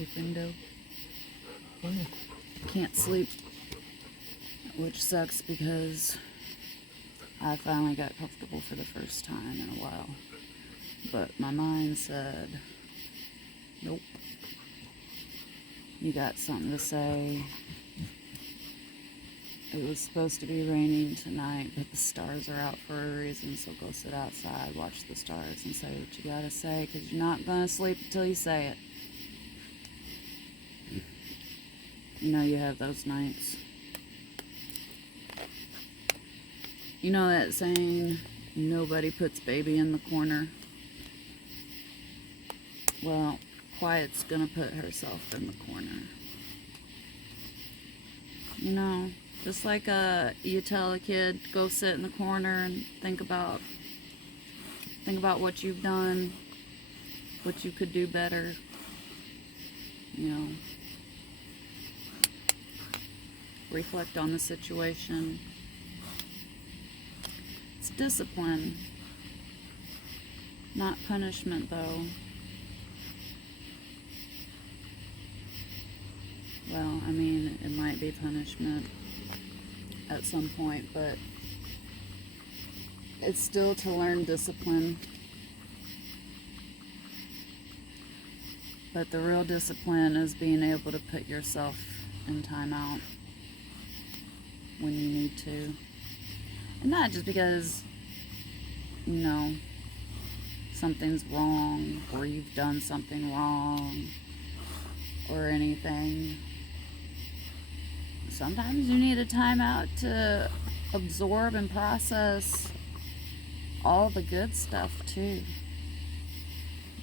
sleep window. Can't sleep, which sucks because I finally got comfortable for the first time in a while. But my mind said, nope. You got something to say. It was supposed to be raining tonight, but the stars are out for a reason, so go sit outside, watch the stars, and say what you gotta say, because you're not gonna sleep until you say it. You know you have those nights. You know that saying, nobody puts baby in the corner? Well, Quiet's gonna put herself in the corner. You know, just like you tell a kid, go sit in the corner and think about what you've done, what you could do better. You know, reflect on the situation. It's discipline, not punishment, though. Well, I mean, it might be punishment at some point, but it's still to learn discipline. But the real discipline is being able to put yourself in timeout when you need to. And not just because, you know, something's wrong or you've done something wrong or anything. Sometimes you need a timeout to absorb and process all the good stuff too.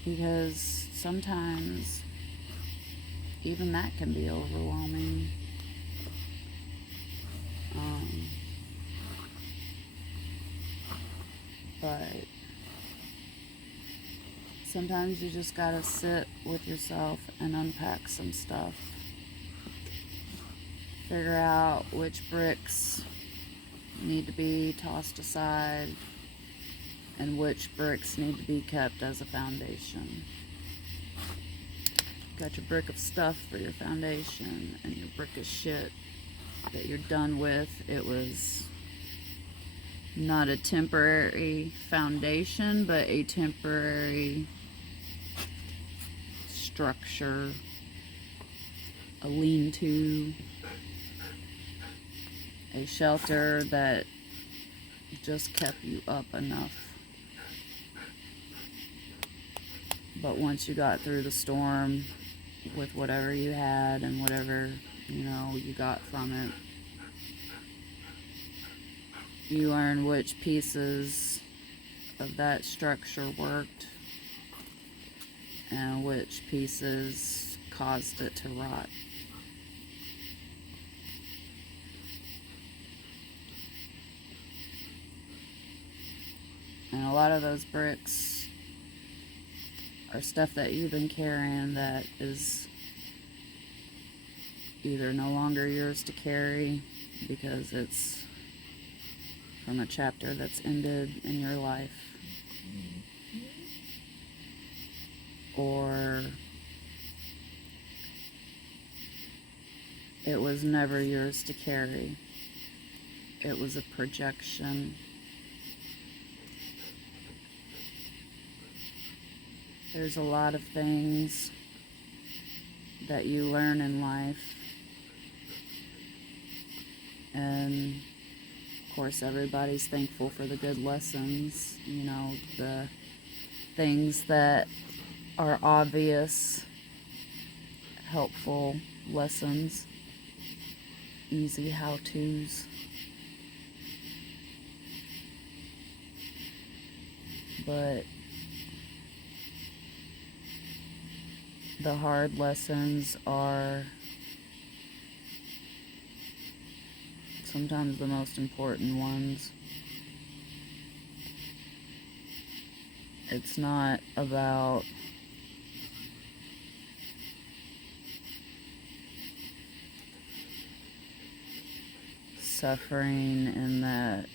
Because sometimes even that can be overwhelming. But sometimes you just gotta sit with yourself and unpack some stuff. Figure out which bricks need to be tossed aside and which bricks need to be kept as a foundation. Got your brick of stuff for your foundation and your brick of shit that you're done with. It was not a temporary foundation, but a temporary structure, a lean-to, a shelter that just kept you up enough. But once you got through the storm with whatever you had and whatever, you know, you got from it, you learn which pieces of that structure worked and which pieces caused it to rot. And a lot of those bricks are stuff that you've been carrying that is either no longer yours to carry because it's from a chapter that's ended in your life, or it was never yours to carry. It was a projection. There's a lot of things that you learn in life, and of course everybody's thankful for the good lessons, you know, the things that are obvious, helpful lessons, easy how-tos. But the hard lessons are sometimes the most important ones. It's not about suffering in that,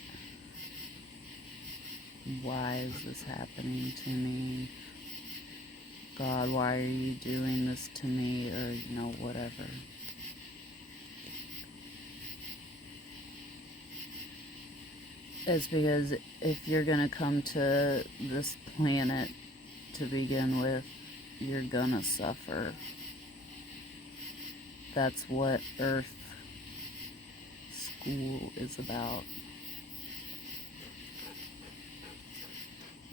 why is this happening to me? God, why are you doing this to me, or, whatever. It's because if you're gonna come to this planet to begin with, you're gonna suffer. That's what Earth School is about.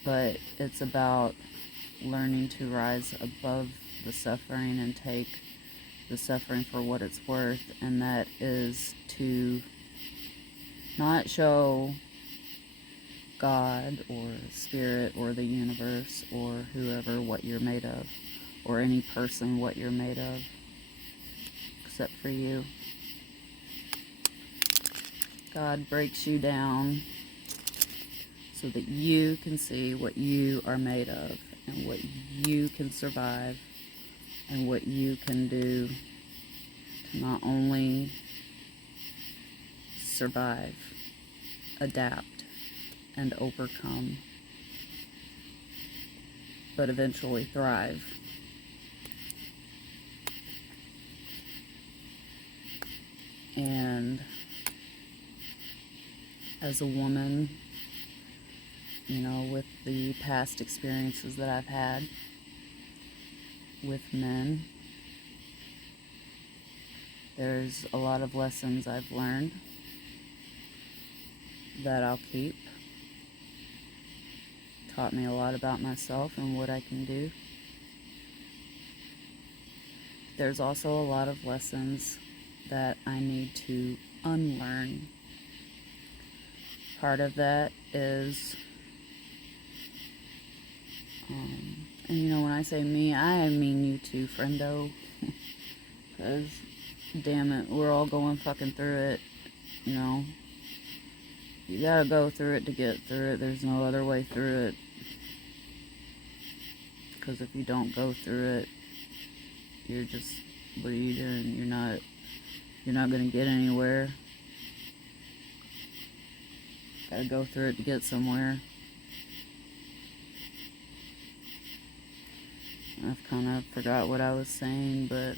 But it's about learning to rise above the suffering and take the suffering for what it's worth, and that is to not show God or spirit or the universe or whoever what you're made of, or any person what you're made of, except for you. God breaks you down so that you can see what you are made of and what you can survive and what you can do to not only survive, adapt, and overcome, but eventually thrive. And as a woman, with the past experiences that I've had with men, there's a lot of lessons I've learned that I'll keep. Taught me a lot about myself and what I can do. There's also a lot of lessons that I need to unlearn. Part of that is, and when I say me, I mean you too, friendo. Because, damn it, we're all going fucking through it, You gotta go through it to get through it. There's no other way through it. Because if you don't go through it, you're just, what are you doing? You're not gonna get anywhere. Gotta go through it to get somewhere. I've kind of forgot what I was saying, but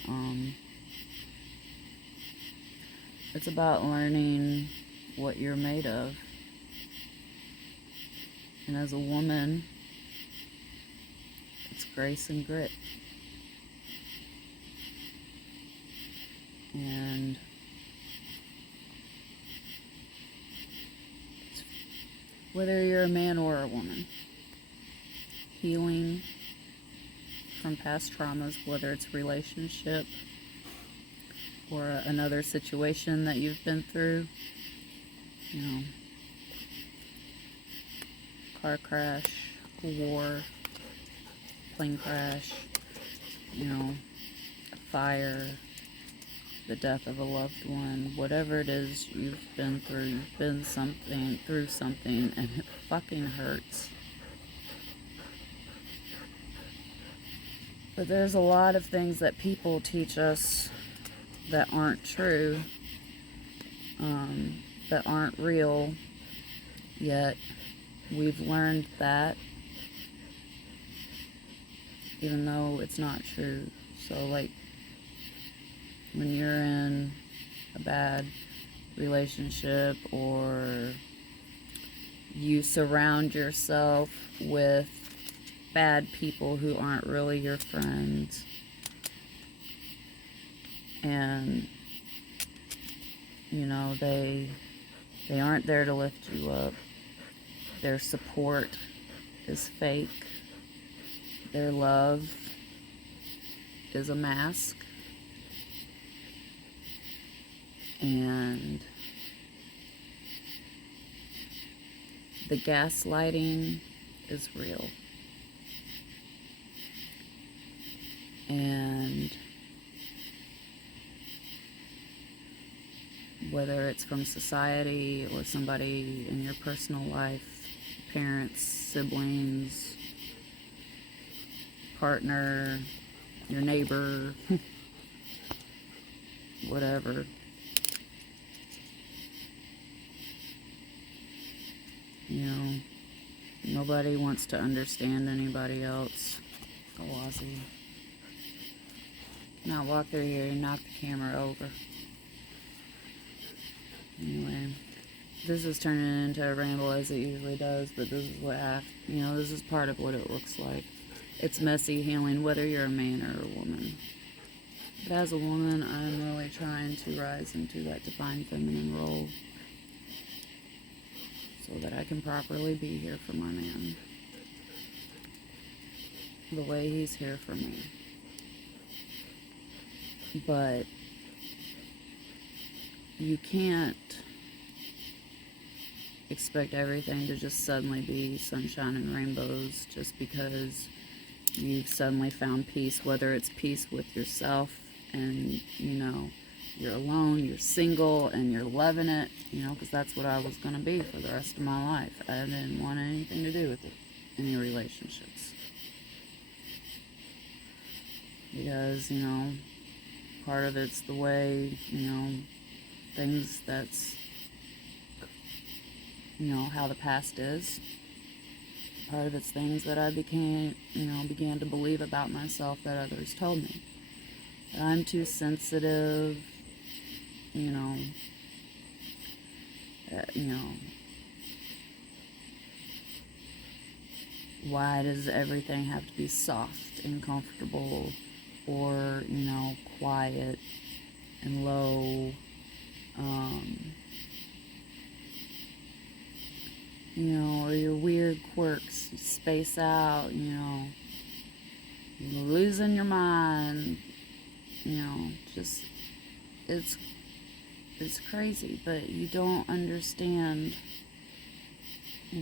it's about learning what you're made of. And as a woman, it's grace and grit. And whether you're a man or a woman, healing from past traumas, whether it's relationship or another situation that you've been through, car crash, war, plane crash, fire, the death of a loved one, whatever it is you've been through, you've been through something, and it fucking hurts. But there's a lot of things that people teach us that aren't true, that aren't real, yet we've learned that, even though it's not true. So, like, when you're in a bad relationship, or you surround yourself with bad people who aren't really your friends, and they aren't there to lift you up, their support is fake, their love is a mask, and the gaslighting is real. And whether it's from society or somebody in your personal life, parents, siblings, partner, your neighbor, whatever. Nobody wants to understand anybody else Kawazi. Not walk through here and knock the camera over. Anyway, this is turning into a ramble as it usually does, but this is what this is part of what it looks like. It's messy healing, whether you're a man or a woman. But as a woman, I'm really trying to rise into that divine feminine role so that I can properly be here for my man the way he's here for me. But you can't expect everything to just suddenly be sunshine and rainbows just because you've suddenly found peace, whether it's peace with yourself and, you're alone, you're single, and you're loving it, because that's what I was going to be for the rest of my life. I didn't want anything to do with it, any relationships. Because, part of it's the way, things that's, how the past is. Part of it's things that I began to believe about myself that others told me. That I'm too sensitive, why does everything have to be soft and comfortable or, quiet and low? Or your weird quirks, you space out, you're losing your mind, just, it's crazy, but you don't understand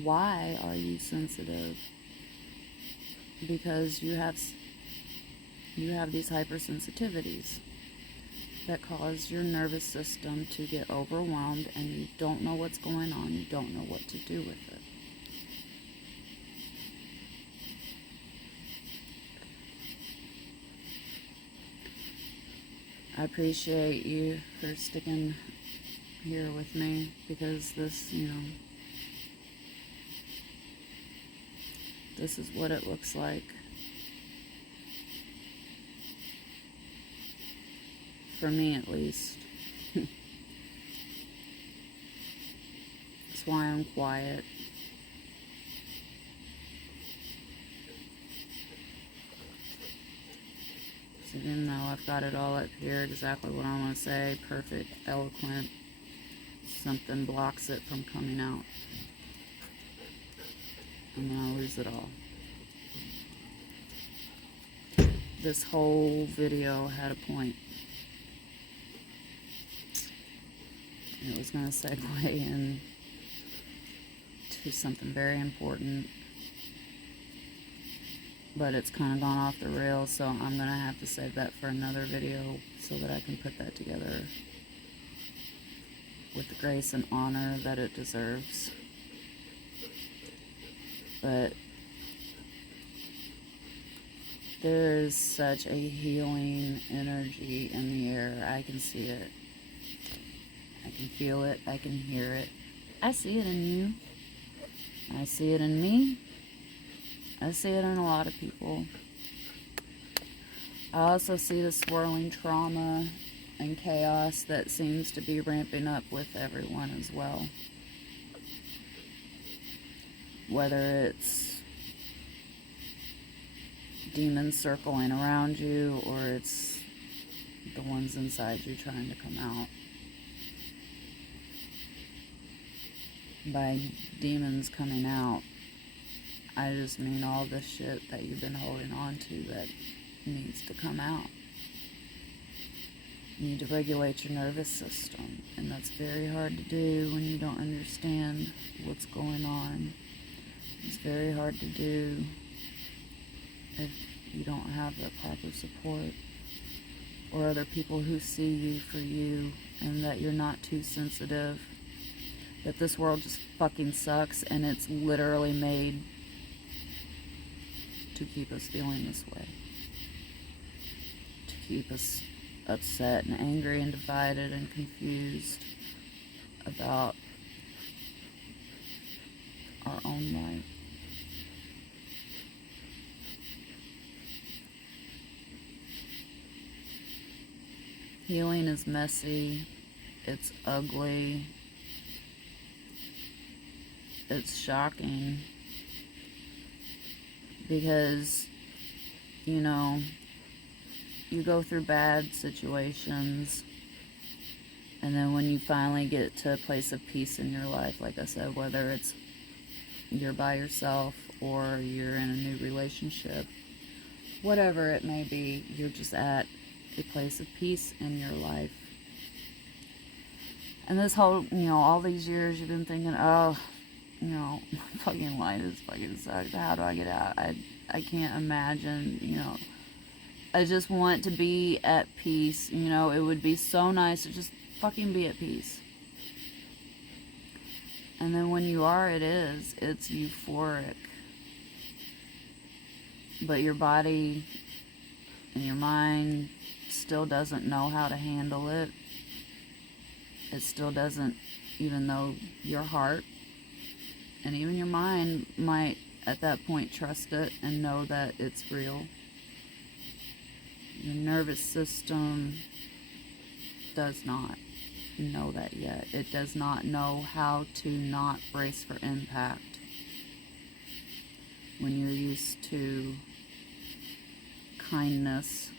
why are you sensitive, because you have these hypersensitivities that cause your nervous system to get overwhelmed, and you don't know what's going on, you don't know what to do with it. I appreciate you for sticking here with me, because this, this is what it looks like. For me, at least. That's why I'm quiet. So even though I've got it all up here, exactly what I want to say, perfect, eloquent, something blocks it from coming out. And then I lose it all. This whole video had a point. It was going to segue in to something very important, but it's kind of gone off the rails, so I'm going to have to save that for another video so that I can put that together with the grace and honor that it deserves. But there is such a healing energy in the air. I can see it. I can feel it. I can hear it. I see it in you. I see it in me. I see it in a lot of people. I also see the swirling trauma and chaos that seems to be ramping up with everyone as well. Whether it's demons circling around you or it's the ones inside you trying to come out. By demons coming out, I just mean all the shit that you've been holding on to that needs to come out. You need to regulate your nervous system, and that's very hard to do when you don't understand what's going on. It's very hard to do if you don't have the proper support or other people who see you for you and that you're not too sensitive, that this world just fucking sucks and it's literally made to keep us feeling this way, to keep us upset and angry and divided and confused about our own life. Healing is messy. It's ugly. It's shocking. Because, you know, you go through bad situations, and then when you finally get to a place of peace in your life, like I said, whether it's you're by yourself or you're in a new relationship, whatever it may be, you're just at a place of peace in your life. And this whole, all these years you've been thinking, oh, my fucking life is fucking sucked. How do I get out? I can't imagine, I just want to be at peace. It would be so nice to just fucking be at peace. And then when you are, it's euphoric. But your body and your mind still doesn't know how to handle it. It still doesn't, even though your heart and even your mind might at that point trust it and know that it's real. Your nervous system does not know that yet. It does not know how to not brace for impact when you're used to kindness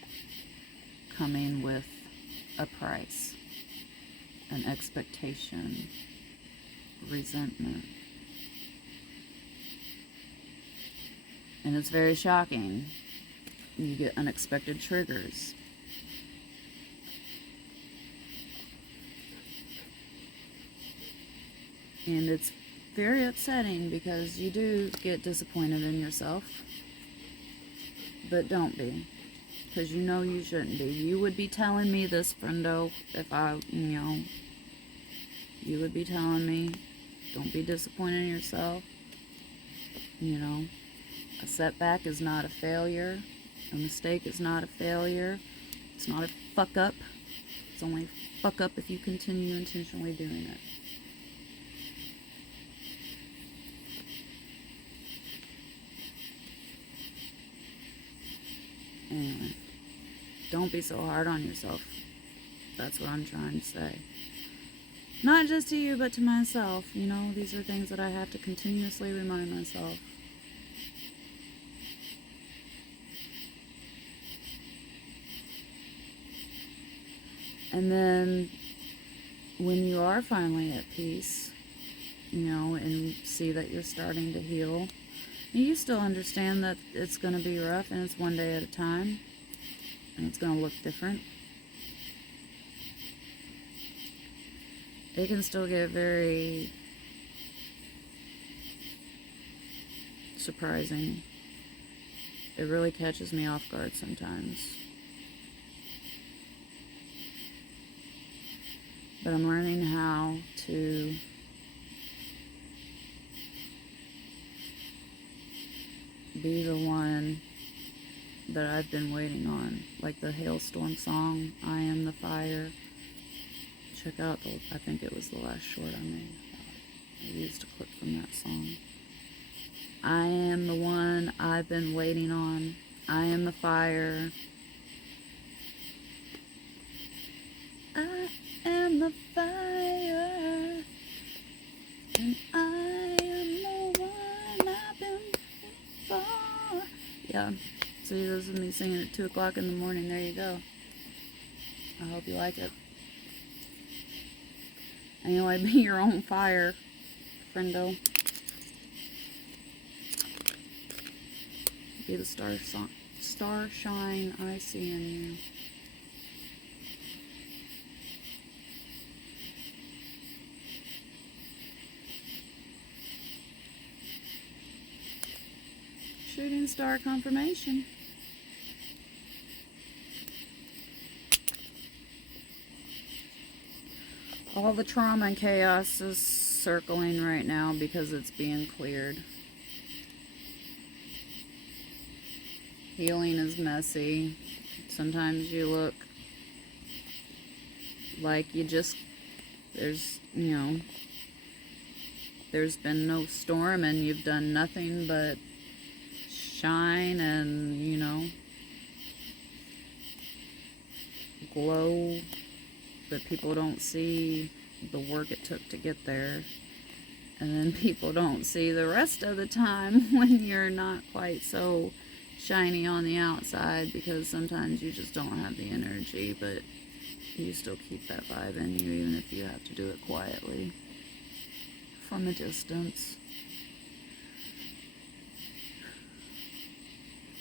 coming with a price, an expectation, resentment. And it's very shocking. You get unexpected triggers. And it's very upsetting because you do get disappointed in yourself. But don't be. Because you shouldn't be. You would be telling me this, friendo, if you would be telling me, don't be disappointed in yourself. A setback is not a failure. A mistake is not a failure. It's not a fuck up. It's only a fuck up if you continue intentionally doing it. Anyway, don't be so hard on yourself. That's what I'm trying to say. Not just to you, but to myself. These are things that I have to continuously remind myself. And then when you are finally at peace, and see that you're starting to heal, you still understand that it's going to be rough and it's one day at a time and it's going to look different. It can still get very surprising. It really catches me off guard sometimes. But I'm learning how to be the one that I've been waiting on. Like the Hailstorm song, I Am the Fire. Check out I think it was the last short I made. I used a clip from that song. I am the one I've been waiting on. I am the fire. I am the fire. And I am the one I've been waiting for. Yeah. See, this is me singing at 2 o'clock in the morning. There you go. I hope you like it. Anyway, be your own fire, friendo. Be the star shine I see in you. Shooting star confirmation. All the trauma and chaos is circling right now because it's being cleared. Healing is messy. Sometimes you look like there's been no storm and you've done nothing but shine and, glow but people don't see the work it took to get there. And then people don't see the rest of the time when you're not quite so shiny on the outside, because sometimes you just don't have the energy, but you still keep that vibe in you, even if you have to do it quietly from a distance.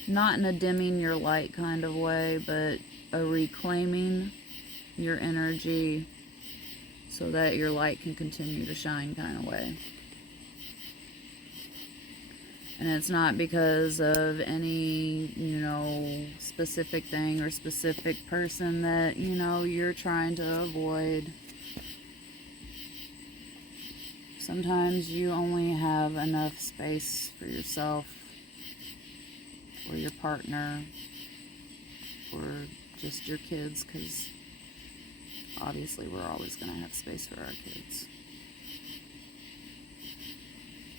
Not in a dimming your light kind of way, but a reclaiming your energy so that your light can continue to shine kind of way. And it's not because of any, specific thing or specific person that, you're trying to avoid. Sometimes you only have enough space for yourself or your partner or just your kids, because obviously we're always going to have space for our kids.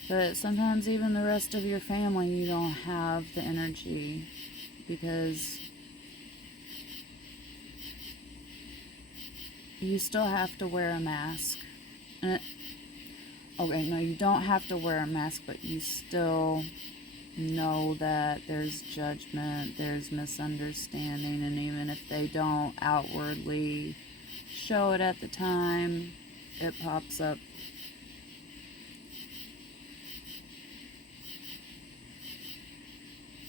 But sometimes even the rest of your family, you don't have the energy, because you still have to wear a mask. Okay, no, you don't have to wear a mask, but you still know that there's judgment, there's misunderstanding, and even if they don't outwardly show it at the time, it pops up.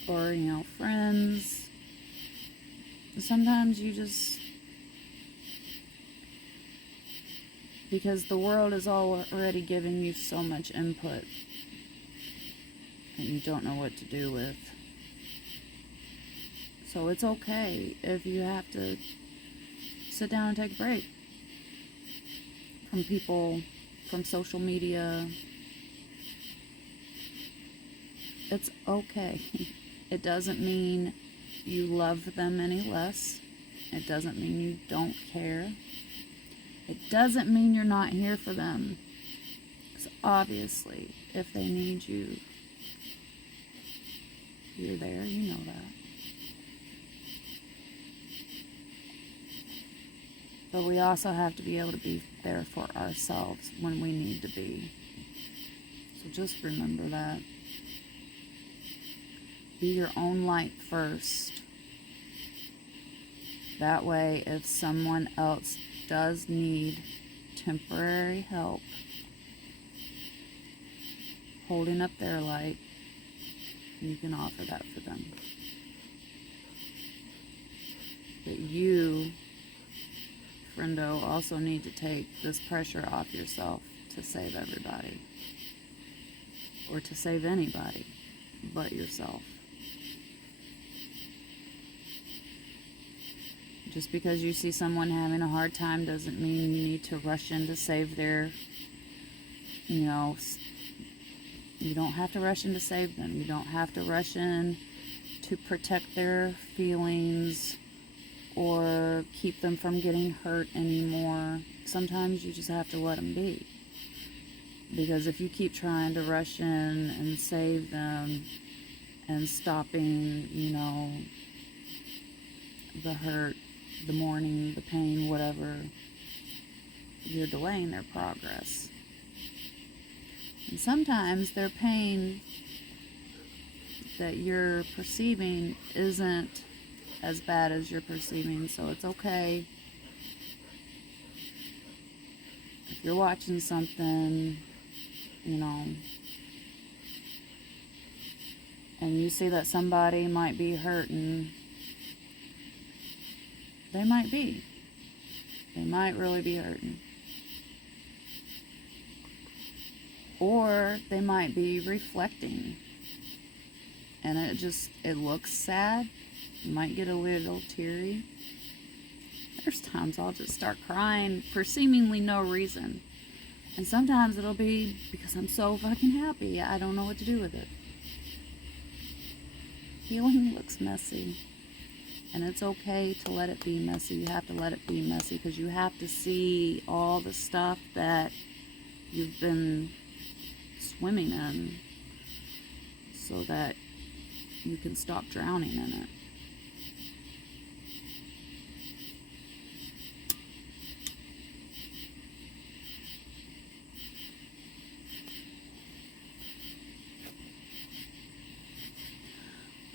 Or, friends. Sometimes you just, because the world is already giving you so much input and you don't know what to do with. So it's okay if you have to sit down and take a break from people, from social media. It's okay. It doesn't mean you love them any less. It doesn't mean you don't care. It doesn't mean you're not here for them. Because obviously, if they need you, you're there. You know that. But we also have to be able to be there for ourselves when we need to be. So just remember that. Be your own light first. That way, if someone else does need temporary help holding up their light, you can offer that for them. But you, friendo, also need to take this pressure off yourself to save everybody. Or to save anybody but yourself. Just because you see someone having a hard time doesn't mean you need to rush in to save their, you don't have to rush in to save them. You don't have to rush in to protect their feelings or keep them from getting hurt anymore. Sometimes you just have to let them be. Because if you keep trying to rush in and save them and stopping, the hurt, the mourning, the pain, whatever, you're delaying their progress. And sometimes their pain that you're perceiving isn't as bad as you're perceiving, so it's okay. If you're watching something, and you see that somebody might be hurting, they might be. They might really be hurting. Or they might be reflecting. And it looks sad. You might get a little teary. There's times I'll just start crying for seemingly no reason. And sometimes it'll be because I'm so fucking happy. I don't know what to do with it. Healing looks messy. And it's okay to let it be messy. You have to let it be messy because you have to see all the stuff that you've been swimming in so that you can stop drowning in it.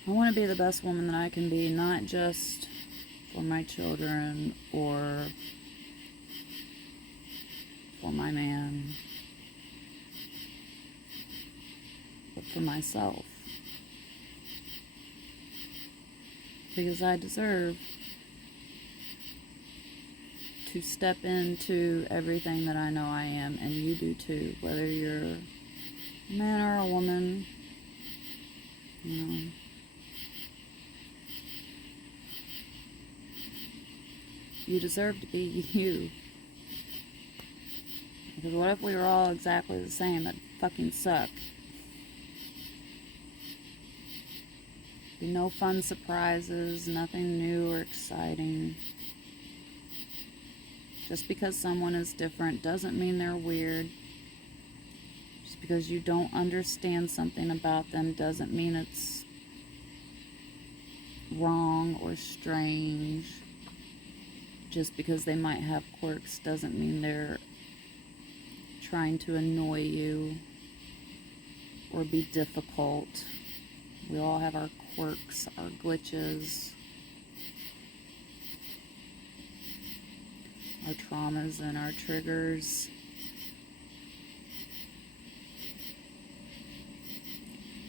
I want to be the best woman that I can be, not just for my children or for my man, but for myself. Because I deserve to step into everything that I know I am, and you do too, whether you're a man or a woman, you know. You deserve to be you. Because what if we were all exactly the same? That'd fucking suck. Be no fun surprises, nothing new or exciting. Just because someone is different doesn't mean they're weird. Just because you don't understand something about them doesn't mean it's wrong or strange. Just because they might have quirks doesn't mean they're trying to annoy you or be difficult. We all have our quirks, our glitches, our traumas and our triggers.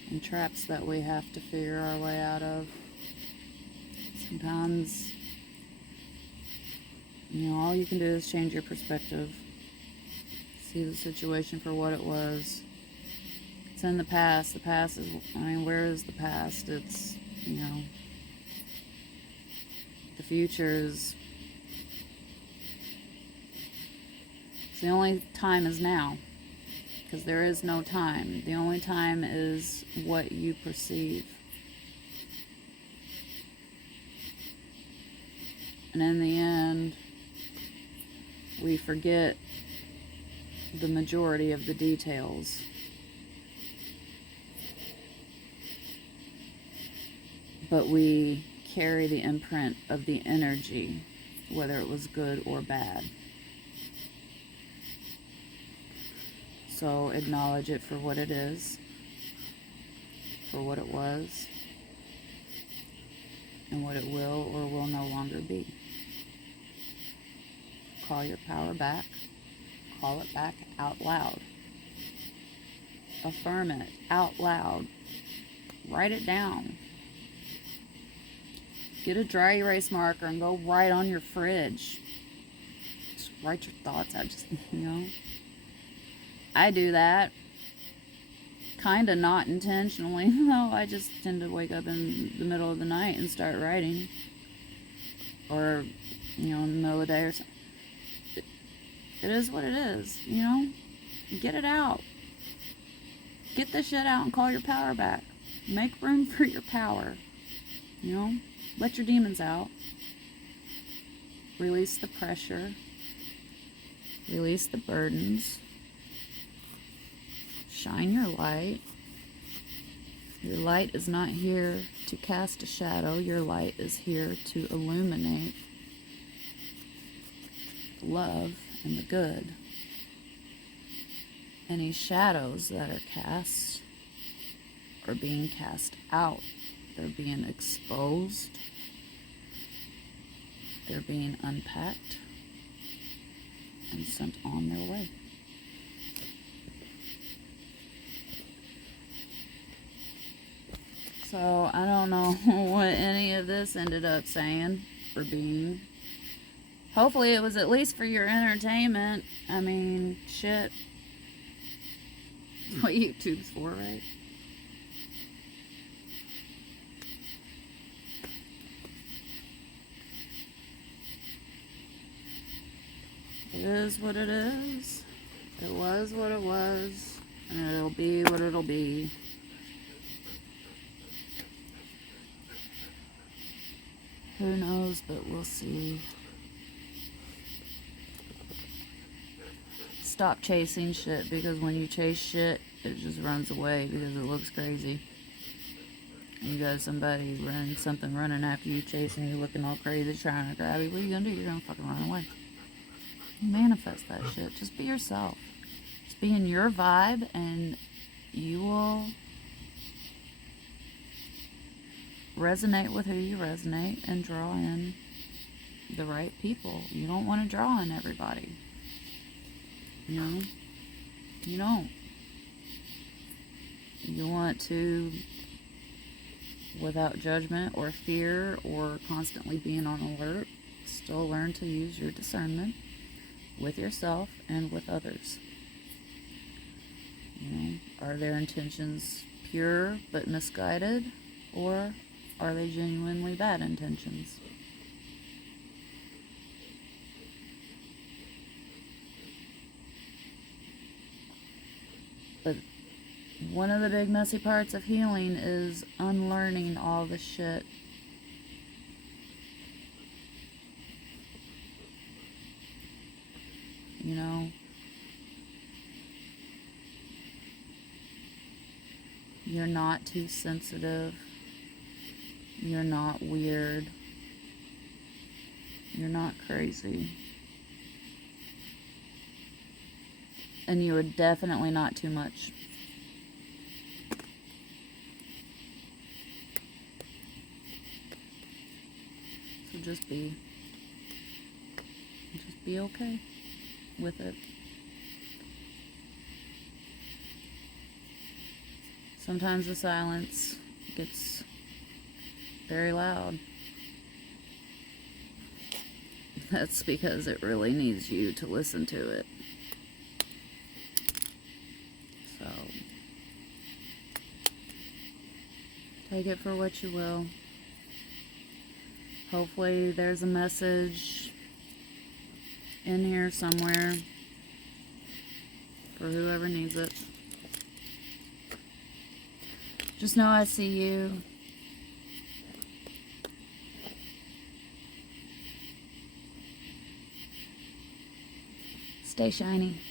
And traps that we have to figure our way out of. Sometimes, you know, all you can do is change your perspective. See the situation for what it was. It's in the past. The past is, I mean, where is the past? It's, you know, the future is, it's the only time is now. Because there is no time. The only time is what you perceive. And in the end, we forget the majority of the details. But we carry the imprint of the energy, whether it was good or bad. So acknowledge it for what it is, for what it was, and what it will or will no longer be. Call your power back. Call it back out loud. Affirm it out loud. Write it down. Get a dry erase marker and go write on your fridge. Just write your thoughts out. Just, you know. I do that. Kind of not intentionally. No, I just tend to wake up in the middle of the night and start writing. Or, you know, in the middle of the day or something. It is what it is, you know? Get it out. Get the shit out and call your power back. Make room for your power. You know? Let your demons out. Release the pressure. Release the burdens. Shine your light. Your light is not here to cast a shadow. Your light is here to illuminate love and the good. Any shadows that are cast are being cast out. They're being exposed. They're being unpacked and sent on their way. So, I don't know what any of this ended up saying or being. Hopefully it was at least for your entertainment. I mean, shit. That's what YouTube's for, right? It is what it is. It was what it was. And it'll be what it'll be. Who knows, but we'll see. Stop chasing shit, because when you chase shit, it just runs away because it looks crazy. And you got somebody running after you, chasing you, looking all crazy, trying to grab you. What are you gonna do? You're gonna fucking run away. Manifest that shit. Just be yourself. Just be in your vibe, and you will resonate with who you resonate and draw in the right people. You don't want to draw in everybody. You know? You don't. You want to, without judgment or fear or constantly being on alert, still learn to use your discernment with yourself and with others. You know, are their intentions pure but misguided, or are they genuinely bad intentions? But one of the big messy parts of healing is unlearning all the shit. You know, you're not too sensitive. You're not weird. You're not crazy. And you are definitely not too much. So just be okay with it. Sometimes the silence gets very loud. That's because it really needs you to listen to it. So, take it for what you will. Hopefully there's a message in here somewhere for whoever needs it. Just know I see you. Stay shiny.